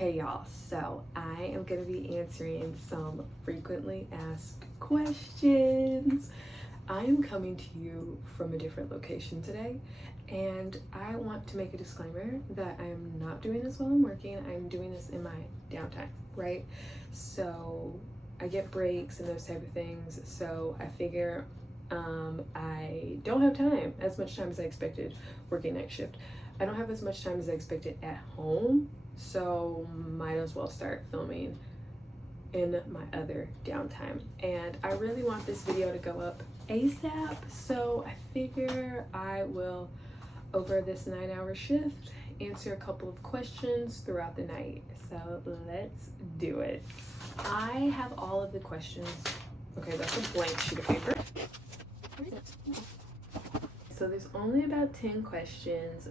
Hey y'all, so I am going to be answering some frequently asked questions. I am coming to you from a different location today, and I want to make a disclaimer that I am not doing this while I'm working. I'm doing this in my downtime, right? So I get breaks and those type of things, so I figure I don't have time, as much time as I expected working night shift. I don't have as much time as I expected at home, so might as well start filming in my other downtime. And I really want this video to go up ASAP, so I figure I will, over this 9-hour shift, answer a couple of questions throughout the night. So let's do it. I have all of the questions. Okay, that's a blank sheet of paper. Where is it? So there's only about 10 questions,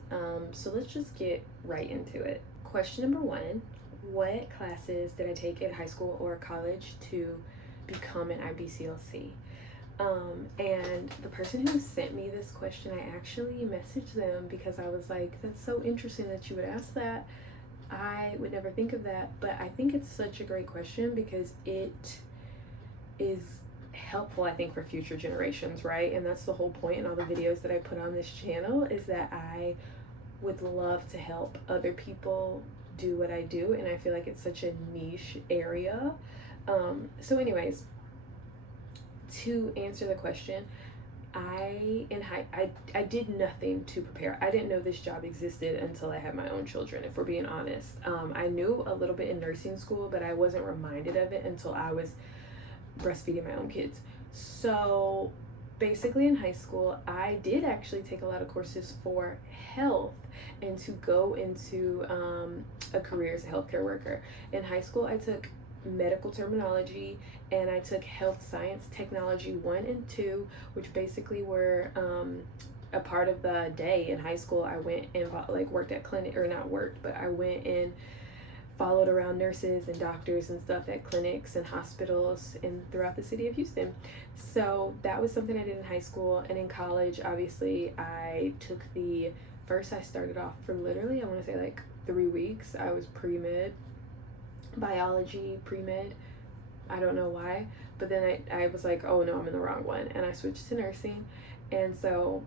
so let's just get right into it. Question number 1, what classes did I take in high school or college to become an IBCLC? And the person who sent me this question, I actually messaged them because I was like, that's so interesting that you would ask that. I would never think of that, but I think it's such a great question because it is helpful, I think, for future generations, right? And that's the whole point in all the videos that I put on this channel, is that I would love to help other people do what I do, and I feel like it's such a niche area. So anyways, to answer the question, I did nothing to prepare. I didn't know this job existed until I had my own children, if we're being honest. I knew a little bit in nursing school, but I wasn't reminded of it until I was breastfeeding my own kids. So basically in high school, I did actually take a lot of courses for health and to go into a career as a healthcare worker. In high school, I took medical terminology and I took health science technology 1 and 2, which basically were a part of the day in high school. I went and worked at clinic, or not worked, but I went and followed around nurses and doctors and stuff at clinics and hospitals throughout the city of Houston. So that was something I did in high school. And in college, obviously, I took I started off for literally, I want to say like 3 weeks. I was pre-med, biology, pre-med. I don't know why, but then I was like, oh no, I'm in the wrong one. And I switched to nursing. And so,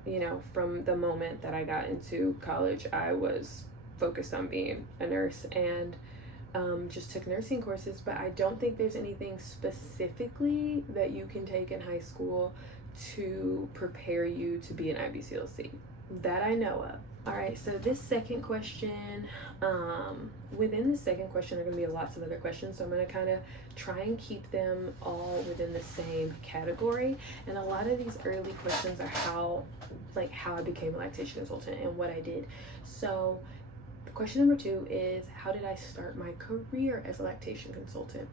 from the moment that I got into college, I was focused on being a nurse and just took nursing courses. But I don't think there's anything specifically that you can take in high school to prepare you to be an IBCLC that I know of. All right, so this second question, within the second question are going to be lots of other questions, so I'm going to kind of try and keep them all within the same category. And a lot of these early questions are how I became a lactation consultant and what I did. So question number 2 is, how did I start my career as a lactation consultant?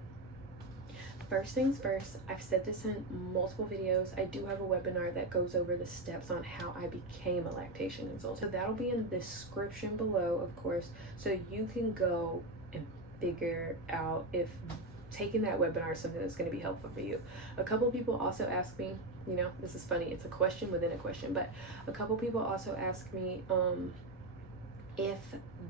First things first, I've said this in multiple videos. I do have a webinar that goes over the steps on how I became a lactation consultant. So that'll be in the description below, of course, so you can go and figure out if taking that webinar is something that's going to be helpful for you. A couple people also ask me, this is funny, it's a question within a question, but a couple people also ask me if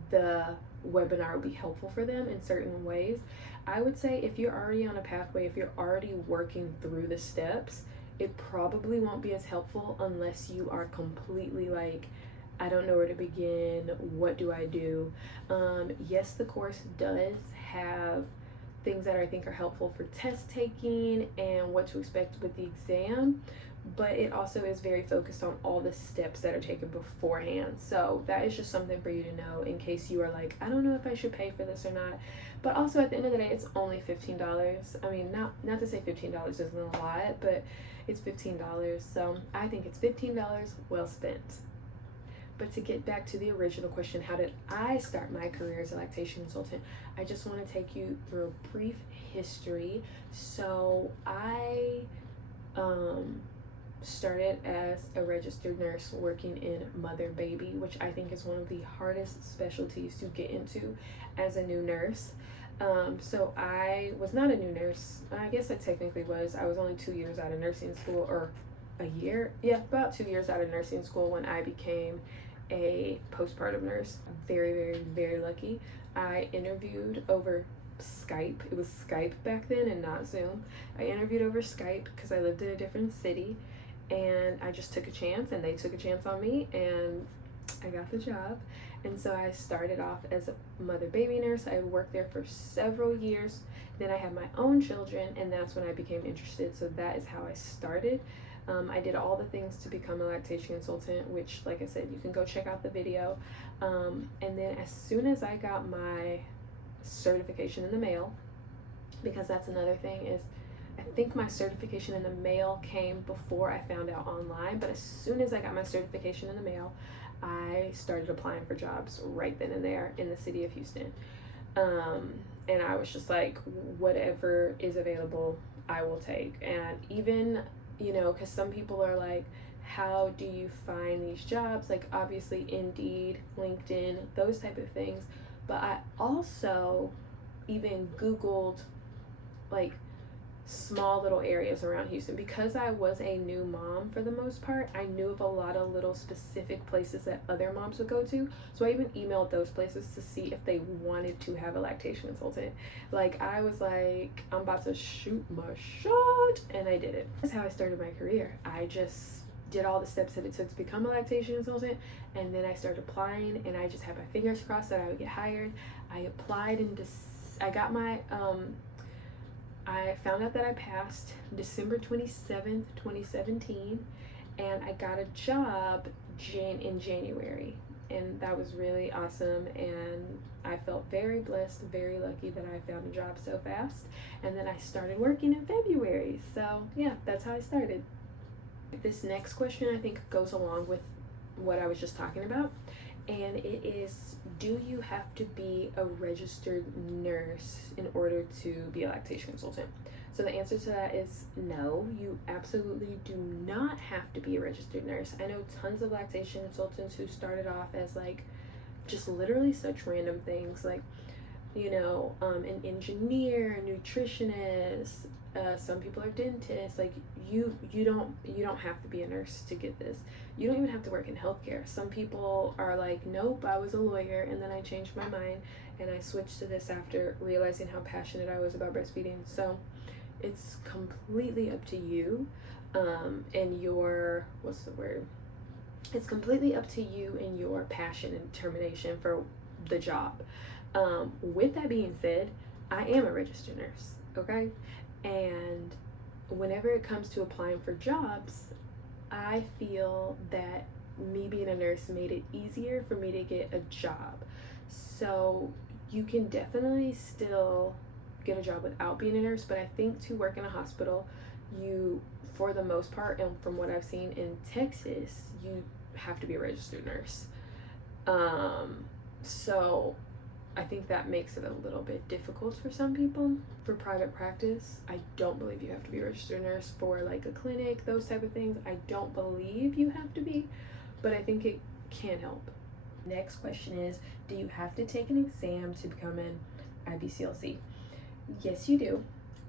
the webinar will be helpful for them in certain ways. I would say if you're already on a pathway, if you're already working through the steps, it probably won't be as helpful unless you are completely like, I don't know where to begin, what do I do? Yes, the course does have things that I think are helpful for test taking and what to expect with the exam, but it also is very focused on all the steps that are taken beforehand. So that is just something for you to know in case you are like, I don't know if I should pay for this or not. But also at the end of the day, it's only $15. I mean, not to say $15 isn't a lot, but it's $15. So I think it's $15 well spent. But to get back to the original question, how did I start my career as a lactation consultant? I just want to take you through a brief history. So I started as a registered nurse working in mother-baby, which I think is one of the hardest specialties to get into as a new nurse. So I was not a new nurse. I guess I technically was. I was only 2 years out of nursing school, or a year. Yeah, about 2 years out of nursing school when I became a postpartum nurse. Very, very, very lucky. I interviewed over Skype. It was Skype back then and not Zoom. I interviewed over Skype because I lived in a different city, and I just took a chance, and they took a chance on me, and I got the job. And so I started off as a mother-baby nurse. I worked there for several years. Then I had my own children, and that's when I became interested. So that is how I started. I did all the things to become a lactation consultant, which, like I said, you can go check out the video. And then as soon as I got my certification in the mail, because that's another thing, is I think my certification in the mail came before I found out online, but as soon as I got my certification in the mail, I started applying for jobs right then and there in the city of Houston. And I was just like, whatever is available, I will take. And even, you know, because some people are like, how do you find these jobs? Like, obviously Indeed, LinkedIn, those type of things. But I also even Googled like small little areas around Houston. Because I was a new mom for the most part, I knew of a lot of little specific places that other moms would go to. So I even emailed those places to see if they wanted to have a lactation consultant. Like, I was like, I'm about to shoot my shot, and I did it. That's how I started my career. I just did all the steps that it took to become a lactation consultant, and then I started applying, and I just had my fingers crossed that I would get hired. I applied and I got my I found out that I passed December 27th, 2017, and I got a job in January, and that was really awesome, and I felt very blessed, very lucky that I found a job so fast. And then I started working in February. So yeah, that's how I started. This next question I think goes along with what I was just talking about, and it is, do you have to be a registered nurse in order to be a lactation consultant? So the answer to that is no, you absolutely do not have to be a registered nurse. I know tons of lactation consultants who started off as like just literally such random things, like, you know, an engineer, a nutritionist, some people are dentists. Like, you don't have to be a nurse to get this. You don't even have to work in healthcare. Some people are like, nope, I was a lawyer and then I changed my mind and I switched to this after realizing how passionate I was about breastfeeding. So it's completely up to you, and your, what's the word? It's completely up to you and your passion and determination for the job. With that being said, I am a registered nurse, okay? And whenever it comes to applying for jobs, I feel that me being a nurse made it easier for me to get a job. So you can definitely still get a job without being a nurse, but I think to work in a hospital, you, for the most part, and from what I've seen in Texas, you have to be a registered nurse. So I think that makes it a little bit difficult for some people. For private practice, I don't believe you have to be a registered nurse. For like a clinic, those type of things, I don't believe you have to be, but I think it can help. Next question is, do you have to take an exam to become an IBCLC? Yes, you do.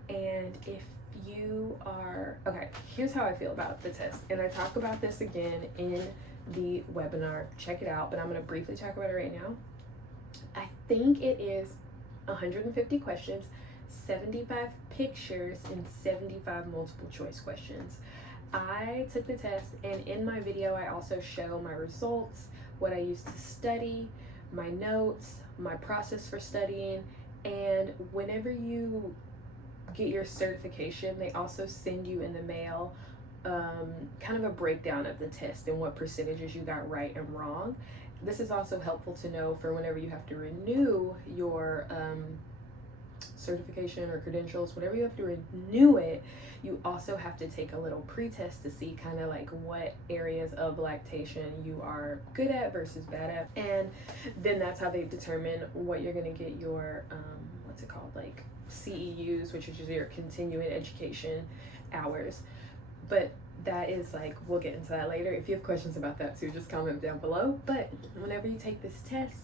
And if you are, okay, here's how I feel about the test. And I talk about this again in the webinar. Check it out, but I'm going to briefly talk about it right now. I think it is 150 questions, 75 pictures, and 75 multiple choice questions. I took the test, and in my video I also show my results, what I used to study, my notes, my process for studying, and whenever you get your certification, they also send you in the mail kind of a breakdown of the test and what percentages you got right and wrong. This is also helpful to know for whenever you have to renew your certification or credentials. Whenever you have to renew it, you also have to take a little pre-test to see kind of like what areas of lactation you are good at versus bad at, and then that's how they determine what you're going to get your what's it called, like CEUs, which is your continuing education hours. But that is like, we'll get into that later. If you have questions about that too, just comment down below. But whenever you take this test,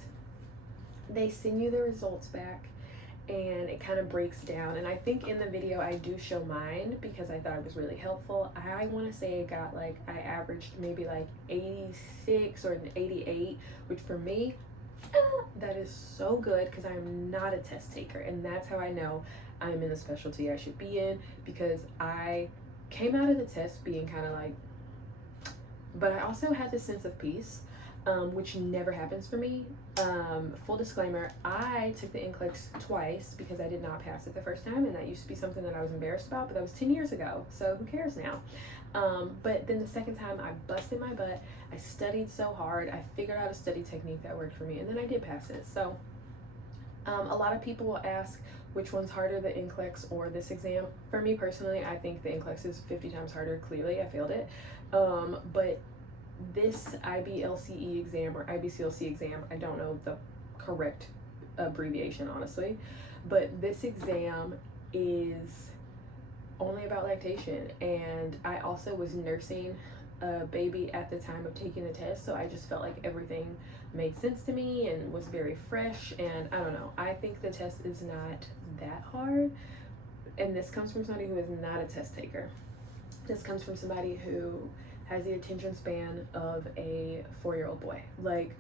they send you the results back, and it kind of breaks down. And I think in the video I do show mine because I thought it was really helpful. I want to say it got like, I averaged maybe like 86 or an 88, which for me, That is so good because I'm not a test taker, and that's how I know I'm in the specialty I should be in, because I came out of the test being kind of like, but I also had this sense of peace, which never happens for me. Full disclaimer, I took the NCLEX twice because I did not pass it the first time, and that used to be something that I was embarrassed about, but that was 10 years ago, so who cares now? But then the second time I busted my butt. I studied so hard. I figured out a study technique that worked for me, and then I did pass it. So a lot of people will ask which one's harder, the NCLEX or this exam. For me personally, I think the NCLEX is 50 times harder. Clearly, I failed it. But this IBLCE exam or IBCLC exam, I don't know the correct abbreviation, honestly, but this exam is only about lactation, and I also was nursing a baby at the time of taking the test, so I just felt like everything made sense to me and was very fresh. And I don't know, I think the test is not that hard, and this comes from somebody who is not a test taker. This comes from somebody who has the attention span of a 4-year-old boy. Like,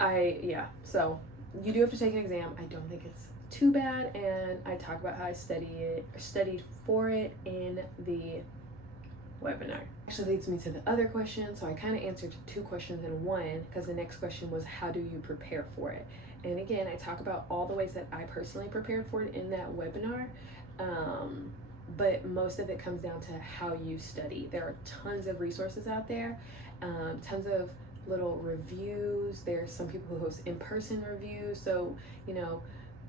yeah, so you do have to take an exam. I don't think it's too bad, and I talk about how I studied for it in the webinar. Actually leads me to the other question, so I kind of answered 2 questions in one, because the next question was, how do you prepare for it? And again, I talk about all the ways that I personally prepared for it in that webinar, but most of it comes down to how you study. There are tons of resources out there, tons of little reviews. There's some people who host in-person reviews, so you know,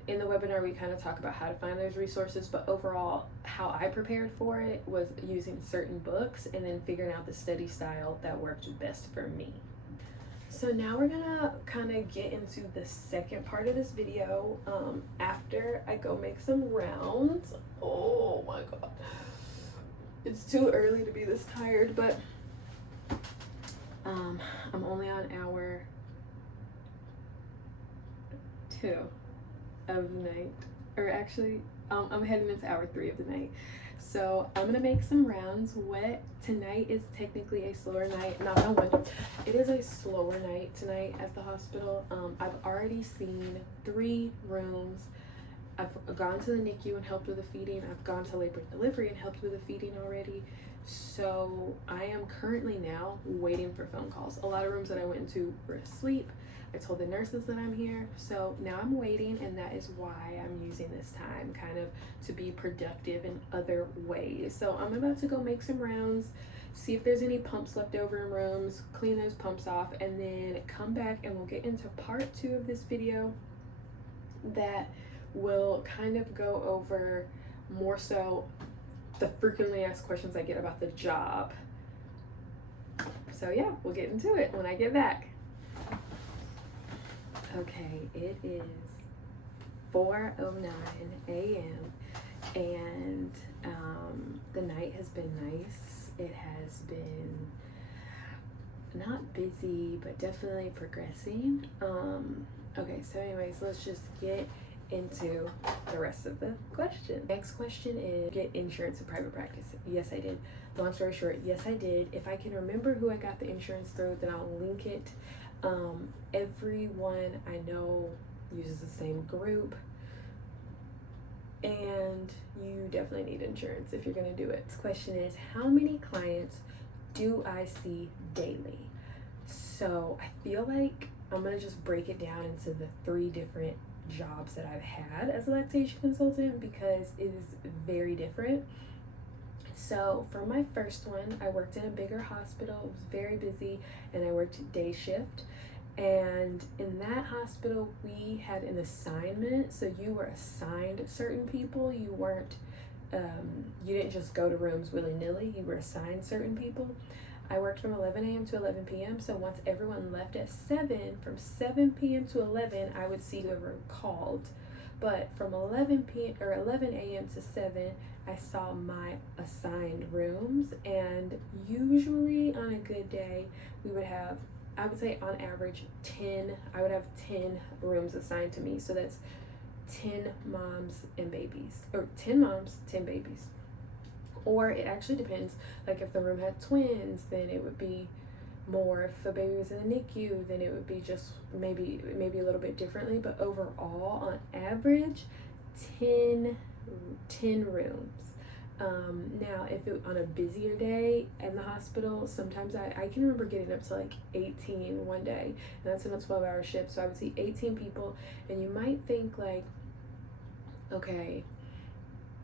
in the webinar we kind of talk about how to find those resources, but overall how I prepared for it was using certain books and then figuring out the study style that worked best for me. So now we're gonna kind of get into the second part of this video, after I go make some rounds. Oh my god, it's too early to be this tired, but I'm only on hour 2 of the night, or actually I'm heading into hour 3 of the night, so I'm gonna make some rounds. Tonight is technically a slower night, knock on wood. It is a slower night tonight at the hospital. I've already seen 3 rooms. I've gone to the NICU and helped with the feeding. I've gone to labor and delivery and helped with the feeding already. So I am currently now waiting for phone calls. A lot of rooms that I went into were asleep. I told the nurses that I'm here, so now I'm waiting, and that is why I'm using this time kind of to be productive in other ways. So I'm about to go make some rounds, see if there's any pumps left over in rooms, clean those pumps off, and then come back and we'll get into part 2 of this video that will kind of go over more so the frequently asked questions I get about the job. So yeah, we'll get into it when I get back. Okay, it is 4:09 a.m. and the night has been nice. It has been not busy, but definitely progressing. Okay, so anyways, let's just get into the rest of the question. Next question is, get insurance in private practice? Yes, I did. Long story short, yes, I did. If I can remember who I got the insurance through, then I'll link it. Everyone I know uses the same group, and you definitely need insurance if you're gonna do it. This question is, how many clients do I see daily? So I feel like I'm gonna just break it down into the 3 different jobs that I've had as a lactation consultant, because it is very different. So for my first one, I worked in a bigger hospital. It was very busy, and I worked day shift. And in that hospital, we had an assignment. So you were assigned certain people. You weren't, you didn't just go to rooms willy-nilly. You were assigned certain people. I worked from 11 a.m. to 11 p.m. So once everyone left at 7, from 7 p.m. to 11, I would see whoever called. But from 11 a.m. to 7, I saw my assigned rooms, and usually on a good day, we would have, I would say on average, 10, I would have 10 rooms assigned to me. So that's 10 moms and babies, or 10 moms, 10 babies. Or it actually depends, like if the room had twins, then it would be more. If a baby was in the NICU, then it would be just maybe a little bit differently, but overall, on average, 10 rooms. Now, if it on a busier day in the hospital, sometimes I can remember getting up to like 18 one day, and that's in a 12-hour shift. So I would see 18 people, and you might think like, okay,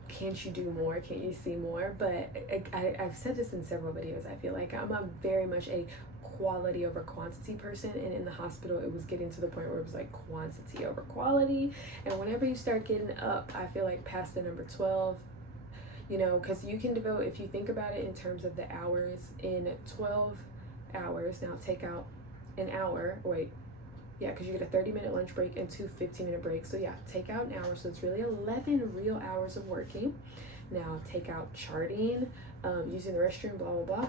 can't you do more? Can't you see more? But I've said this in several videos. I feel like I'm a very much a quality over quantity person, and in the hospital it was getting to the point where it was like quantity over quality. And whenever you start getting up, I feel like past the number 12, you know, because you can devote, if you think about it in terms of the hours, in 12 hours, now take out an hour, because you get a 30-minute lunch break and 2 15-minute breaks. So yeah, take out an hour, so it's really 11 real hours of working. Now take out charting, using the restroom, blah, blah, blah.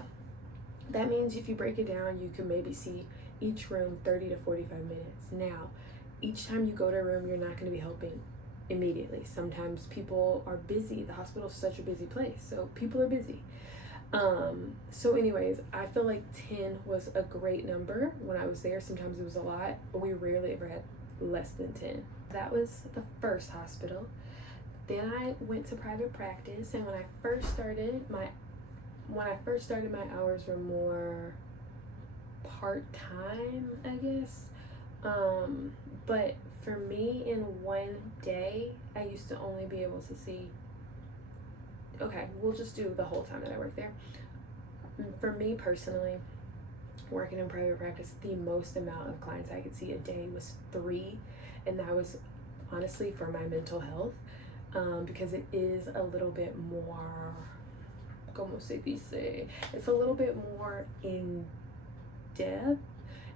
That means if you break it down, you can maybe see each room 30 to 45 minutes. Now, each time you go to a room, you're not going to be helping immediately. Sometimes people are busy. The hospital is such a busy place, so people are busy. So anyways, I feel like 10 was a great number when I was there. Sometimes it was a lot, but we rarely ever had less than 10. That was the first hospital. Then I went to private practice, and when I first started, my hours were more part-time, I guess. But for me, in one day, I used to only be able to see, okay, we'll just do the whole time that I worked there. For me personally, working in private practice, the most amount of clients I could see a day was 3, and that was honestly for my mental health, because it is a little bit more, como se dice, it's a little bit more in depth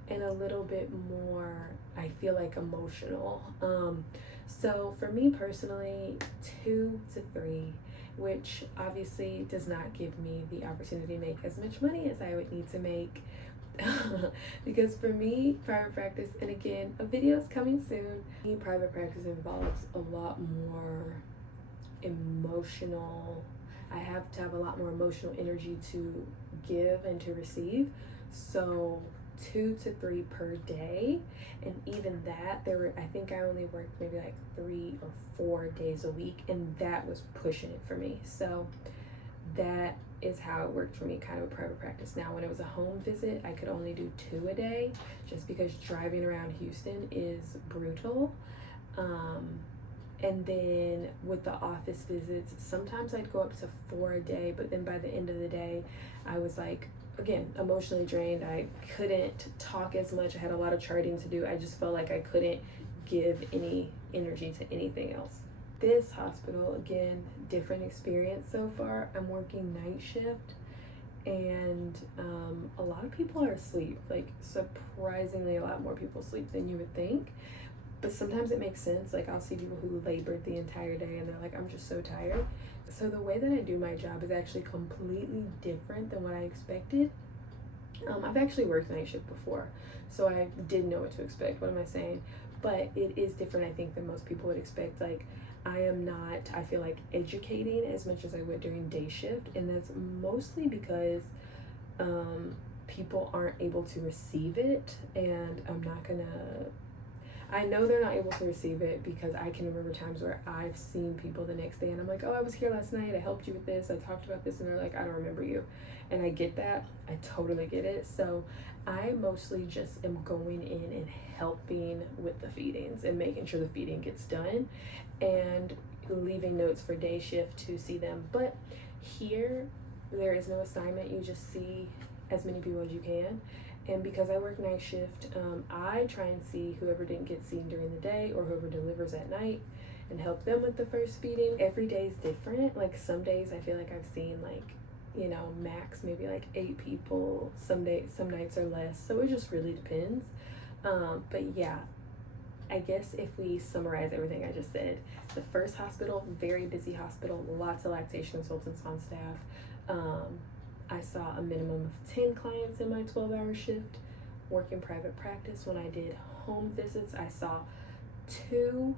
and a little bit more, I feel like, emotional. So for me personally, 2 to 3, which obviously does not give me the opportunity to make as much money as I would need to make. Because for me, private practice, and again, a video is coming soon, private practice involves a lot more emotional, I have to have a lot more emotional energy to give and to receive. So 2 to 3 per day, and even that, I think I only worked maybe like 3 or 4 days a week, and that was pushing it for me. So that is how it worked for me, kind of private practice. Now, when it was a home visit, I could only do 2 a day, just because driving around Houston is brutal. And then with the office visits, sometimes I'd go up to 4 a day, but then by the end of the day, I was like, again, emotionally drained. I couldn't talk as much. I had a lot of charting to do. I just felt like I couldn't give any energy to anything else. This hospital, again, different experience so far. I'm working night shift, and a lot of people are asleep. Like, surprisingly, a lot more people sleep than you would think. But sometimes it makes sense. Like, I'll see people who labored the entire day and they're like, I'm just so tired. So the way that I do my job is actually completely different than what I expected. I've actually worked night shift before, so I did know what to expect. What am I saying? But it is different, I think, than most people would expect. Like, I am not, I feel like, educating as much as I would during day shift, and that's mostly because people aren't able to receive it, and I know they're not able to receive it because I can remember times where I've seen people the next day and I'm like, oh, I was here last night, I helped you with this, I talked about this, and they're like, I don't remember you. And I get that, I totally get it. So I mostly just am going in and helping with the feedings and making sure the feeding gets done and leaving notes for day shift to see them. But here, there is no assignment, you just see as many people as you can. And because I work night shift, I try and see whoever didn't get seen during the day or whoever delivers at night and help them with the first feeding. Every day is different. Like, some days I feel like I've seen, like, you know, max maybe like 8 people. Some nights are less. So it just really depends. But yeah, I guess if we summarize everything I just said, the first hospital, very busy hospital, lots of lactation consultants on staff. I saw a minimum of 10 clients in my 12-hour shift. Working private practice, when I did home visits, I saw 2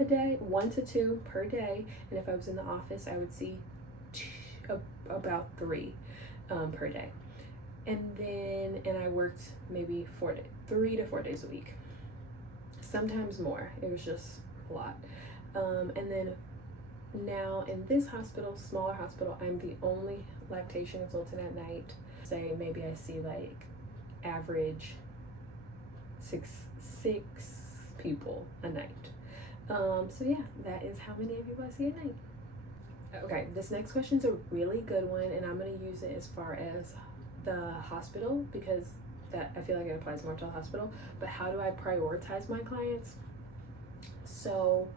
a day, 1 to 2 per day. And if I was in the office, I would see about 3 per day. And I worked maybe 3 to 4 days a week, sometimes more. It was just a lot. And then now in this hospital, smaller hospital, I'm the only lactation consultant at night. Say maybe I see like average six people a night. So yeah, that is how many people I see at night. Okay, this next question is a really good one, and I'm going to use it as far as the hospital, because that I feel like it applies more to the hospital. But how do I prioritize my clients? So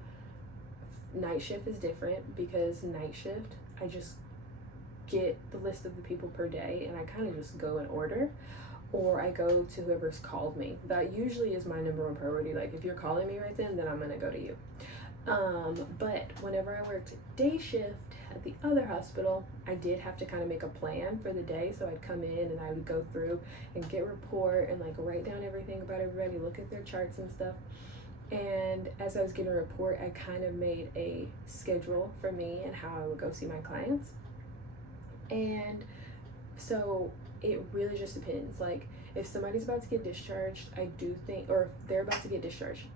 night shift is different, because night shift, I just get the list of the people per day and I kind of just go in order, or I go to whoever's called me. That usually is my number one priority. Like if you're calling me right then I'm gonna go to you. But whenever I worked day shift at the other hospital, I did have to kind of make a plan for the day. So I'd come in and I would go through and get report and like write down everything about everybody, look at their charts and stuff. And as I was getting a report, I kind of made a schedule for me and how I would go see my clients. And so it really just depends. Like if somebody's about to get discharged, I do think, or if they're about to get discharged,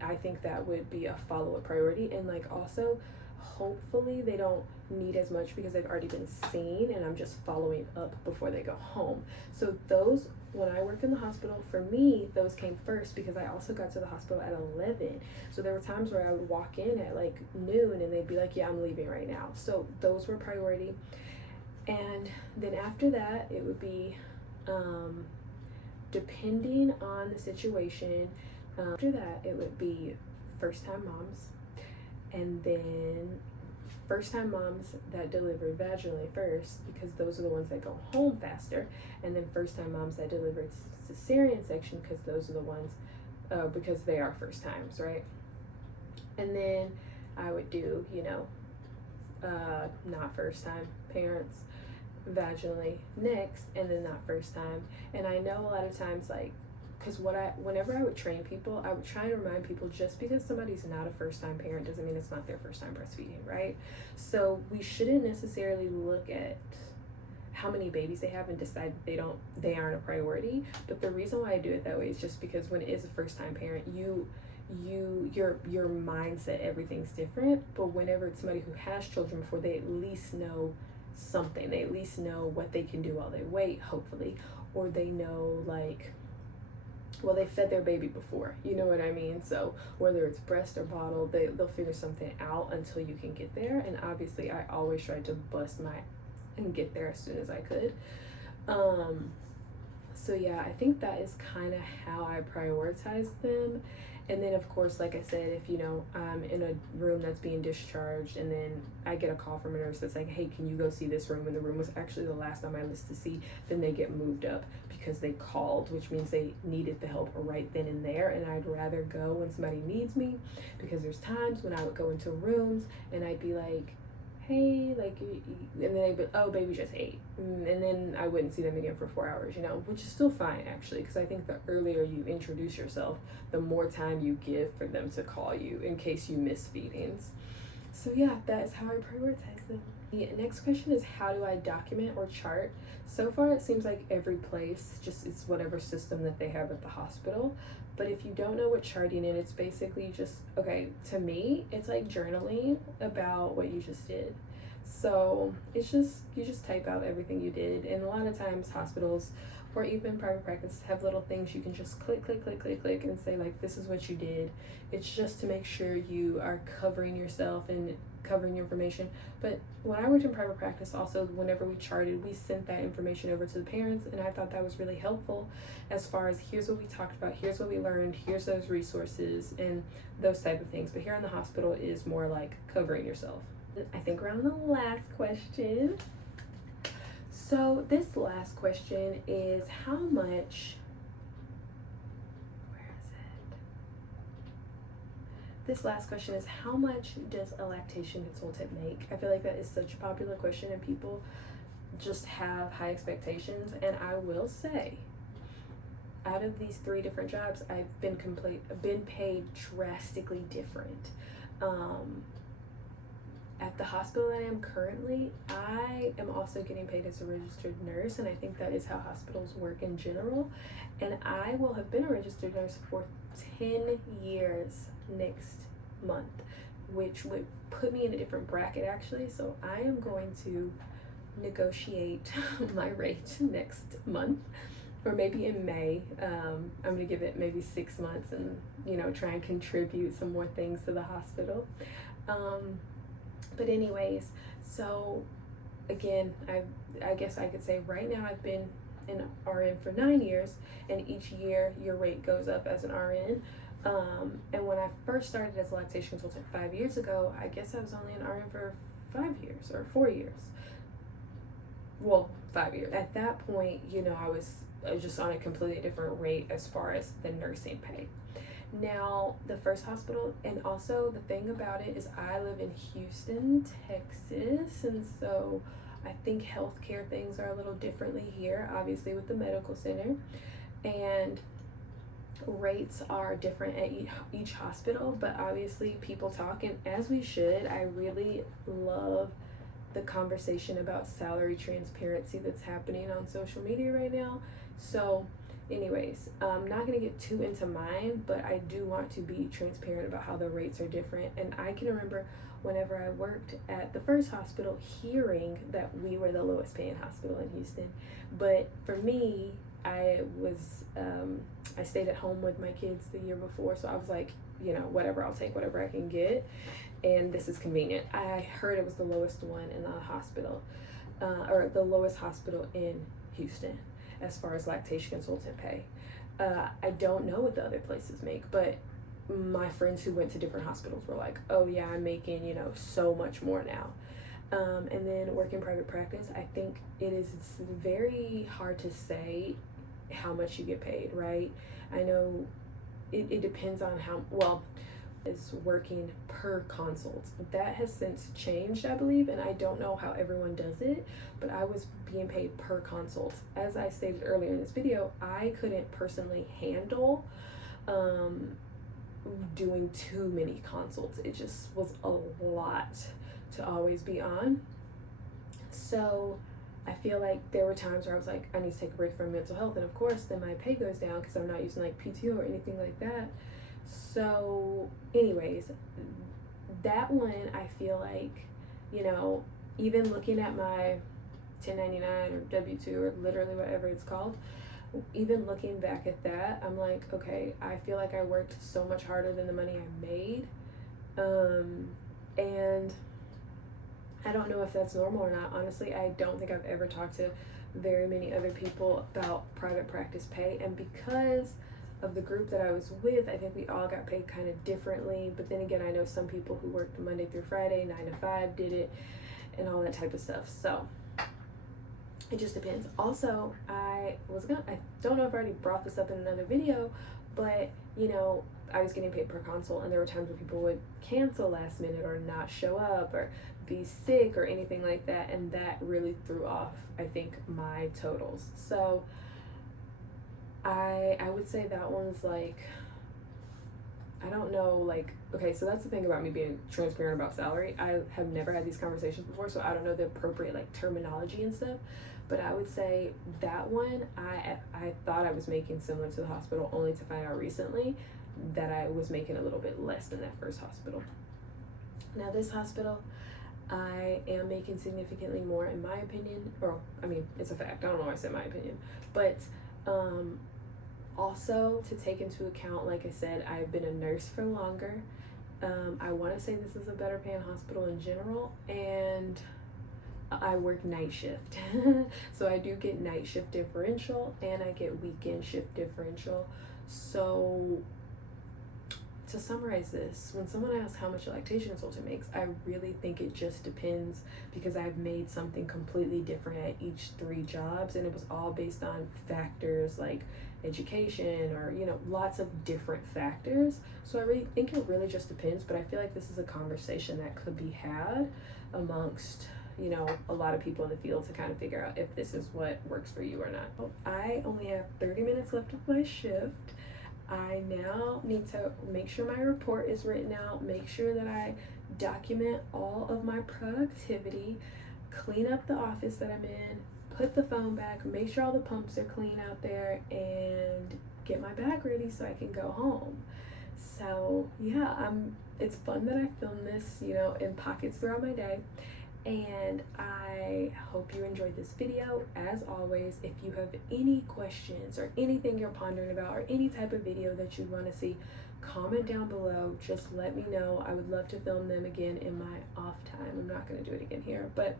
I think that would be a follow-up priority. And like also, hopefully they don't need as much because they've already been seen and I'm just following up before they go home. So those, when I worked in the hospital, for me, those came first because I also got to the hospital at 11. So there were times where I would walk in at like noon and they'd be like, yeah, I'm leaving right now. So those were priority. And then after that, it would be depending on the situation. After that, it would be first-time moms, and then first-time moms that delivered vaginally first, because those are the ones that go home faster, and then first-time moms that delivered cesarean section, because those are the ones, because they are first times, right? And then I would do, not first-time parents vaginally next, and then not first time. And I know a lot of times, like, because whenever I would train people, I would try and remind people, just because somebody's not a first-time parent doesn't mean it's not their first time breastfeeding, right? So we shouldn't necessarily look at how many babies they have and decide they aren't a priority. But the reason why I do it that way is just because when it is a first-time parent, your mindset, everything's different. But whenever it's somebody who has children before, they at least know something. They at least know what they can do while they wait, hopefully, or they know, like, well, they fed their baby before, you know what I mean? So whether it's breast or bottle, they'll figure something out until you can get there. And obviously I always tried to and get there as soon as I could. So yeah, I think that is kind of how I prioritize them. And then of course, like I said, if I'm in a room that's being discharged and then I get a call from a nurse that's like, hey, can you go see this room? And the room was actually the last on my list to see, then they get moved up because they called, which means they needed the help right then and there. And I'd rather go when somebody needs me, because there's times when I would go into rooms and I'd be like, hey, like, and then they'd be, oh, baby just ate. And then I wouldn't see them again for 4 hours, which is still fine, actually, because I think the earlier you introduce yourself, the more time you give for them to call you in case you miss feedings. So yeah, that is how I prioritize them. The next question is, how do I document or chart? So far, it seems like every place, it's whatever system that they have at the hospital. But if you don't know what charting is, it's basically just, okay, to me, it's like journaling about what you just did. So it's just, you just type out everything you did. And a lot of times hospitals or even private practice have little things you can just click and say, like, this is what you did. It's just to make sure you are covering yourself and covering your information. But when I worked in private practice, also, whenever we charted, we sent that information over to the parents, and I thought that was really helpful as far as, here's what we talked about, here's what we learned, here's those resources, and those type of things. But here in the hospital, it is more like covering yourself. I think we're on the last question. So this last question is, how much, This last question is, how much does a lactation consultant make? I feel like that is such a popular question and people just have high expectations. And I will say, out of these 3 different jobs, I've been paid drastically different. at the hospital that I am currently, I am also getting paid as a registered nurse, and I think that is how hospitals work in general. And I will have been a registered nurse for 10 years next month, which would put me in a different bracket actually. So I am going to negotiate my rate next month, or maybe in May. I'm gonna give it maybe 6 months and, you know, try and contribute some more things to the hospital. But anyways, so again, I guess I could say right now I've been an RN for 9 years, and each year your rate goes up as an RN. And when I first started as a lactation consultant 5 years ago, I guess I was only an RN for 5 years or 4 years. Well, 5 years. At that point, you know, I was just on a completely different rate as far as the nursing pay. Now, the first hospital, and also the thing about it is I live in Houston, Texas, and so I think healthcare things are a little differently here, obviously with the medical center, and rates are different at each hospital, but obviously people talk, and as we should. I really love the conversation about salary transparency that's happening on social media right now. So anyways, I'm not going to get too into mine, but I do want to be transparent about how the rates are different. And I can remember whenever I worked at the first hospital hearing that we were the lowest paying hospital in Houston. But for me, I stayed at home with my kids the year before, so I was like, you know, whatever, I'll take whatever I can get, and this is convenient. I heard it was the lowest one in the hospital, or the lowest hospital in Houston as far as lactation consultant pay. I don't know what the other places make, but my friends who went to different hospitals were like, oh yeah, I'm making, you know, so much more now. And then working private practice, I think it's very hard to say how much you get paid, right? I know it depends on how well is working per consult. That has since changed, I believe, and I don't know how everyone does it, but I was being paid per consult. As I stated earlier in this video, I couldn't personally handle doing too many consults. It just was a lot to always be on. So I feel like there were times where I was like, I need to take a break from mental health, and of course then my pay goes down because I'm not using like PTO or anything like that. So anyways, that one, I feel like, you know, even looking at my 1099 or W-2 or literally whatever it's called, even looking back at that, I'm like, okay, I feel like I worked so much harder than the money I made. And I don't know if that's normal or not. Honestly, I don't think I've ever talked to very many other people about private practice pay, and because of the group that I was with, I think we all got paid kind of differently. But then again, I know some people who worked Monday through Friday, 9 to 5, did it, and all that type of stuff. So it just depends. Also, I don't know if I already brought this up in another video, but you know, I was getting paid per consult, and there were times where people would cancel last minute or not show up or be sick or anything like that, and that really threw off, I think, my totals. So I would say that one's like, I don't know, like, okay, so that's the thing about me being transparent about salary. I have never had these conversations before, so I don't know the appropriate like terminology and stuff, but I would say that one, I thought I was making similar to the hospital, only to find out recently that I was making a little bit less than that first hospital. Now this hospital, I am making significantly more in my opinion, or I mean, it's a fact, I don't know why I said my opinion, but also to take into account, like I said, I've been a nurse for longer. I want to say this is a better paying hospital in general, and I work night shift. So I do get night shift differential, and I get weekend shift differential. So to summarize this, when someone asks how much a lactation consultant makes, I really think it just depends, because I've made something completely different at each 3 jobs, and it was all based on factors like education or, you know, lots of different factors. So I really think it really just depends, but I feel like this is a conversation that could be had amongst, you know, a lot of people in the field to kind of figure out if this is what works for you or not. I only have 30 minutes left of my shift. I now need to make sure my report is written out, make sure that I document all of my productivity, clean up the office that I'm in, put the phone back, make sure all the pumps are clean out there, and get my bag ready so I can go home. So yeah, it's fun that I film this, you know, in pockets throughout my day. And I hope you enjoyed this video. As always, if you have any questions or anything you're pondering about or any type of video that you want to see, comment down below. Just let me know. I would love to film them again in my off time. I'm not going to do it again here, but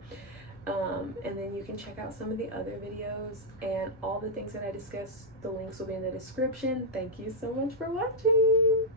and then you can check out some of the other videos and all the things that I discussed. The links will be in the description. Thank you so much for watching.